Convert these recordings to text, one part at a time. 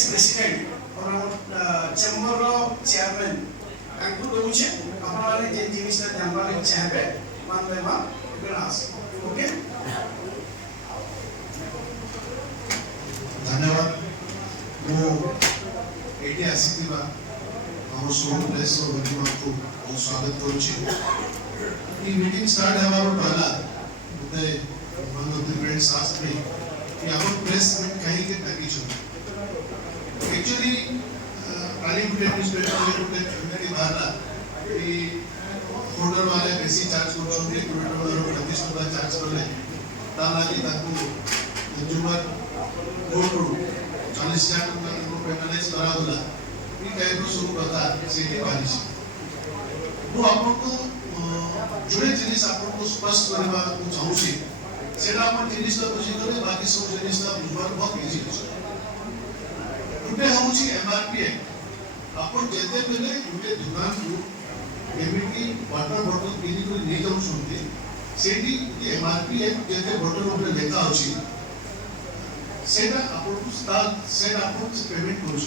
ex president और chamber रो chairman तांकु दउछे आपण माने जे जिनिसटा जानबा इच्छा हेबे मान लेबा ग्लास ओके धन्यवाद मो एटी आसीथिबा हम सोम प्लेस और वनिमा को बहुत स्वागत करूची ई मीटिंग स्टार्ट हेबार पहला मते one of the friends asked me कि हम प्रेस मीट कहीं के ताकि छु एक्चुअली काली न्यूज़पेपर में गुटे कम्युनिटी बाहर कि होटल वाले बेसी चार्ज करछोंगे होटल वाले 25 चार्ज करले ता लागि ताकू कंज्यूमर कोर्ट 40,000 टका को पेनलाइज करा होला ई टाइप रो सब कथा सेठी बारिश मु आपको जुड़े जिनिस आपको स्पष्ट करबा को चाहूसी सेटा अपन जिनिस तो बुझी गले बाकी सब जिनिस तो बुझबार बहुत इजी छै गुटे होउची एमआरपी अपन जेते बेले गुटे दुकान को एमिटी वाटर बॉटल किनी को ले जाउ सुनते सेठी एमआरपी जेते बॉटल ऊपर लेखा होची सेटा अपन को स्टार्ट सेट अपन पेमेंट करू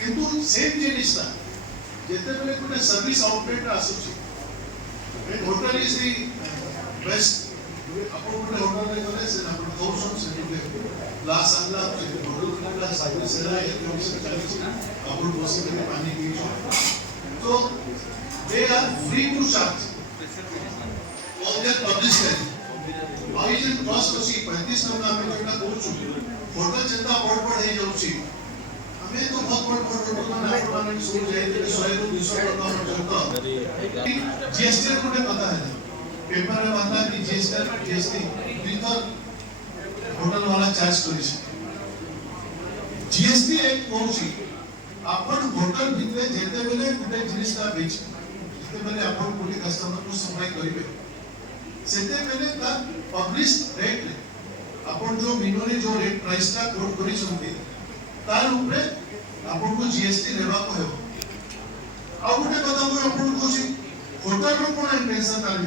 किंतु सेम जिनिसटा जेते बेले गुटे सर्विस आउटलेट आसुची and hotel is the best अपन गुटे होटल ले गले से अपन कोर्सन से गुटे लास्ट अगला होटल का सर्विस है एक से चली अपन बस में पानी पी तो they are free to charge all their publicity why is it cost होची 35 टका में जोटा करूछु होटल चंदा बड़ हे जाउची हमें तो बहुत बड़ होटल में अपन सोच जाए तो 100 to 200 टका में चलता जीएसटी को पता है पेपर में बता कि जीएसटी भीतर होटल वाला चार्ज करी जीएसटी एक कोची अपन होटल भितरे जेते बेले गुटे जिनिस का बेच जेते बेले अपन कोटी कस्टमर को सप्लाई करिवे सेते बेले ता पब्लिश रेट अपन जो मिनोरी जो रेट प्राइस का कोट करी छथि तार ऊपर अपन को जीएसटी लेबा को हेबो आ गुटे कथा को अपन कोची होटल रो कोन इंटेंशन तार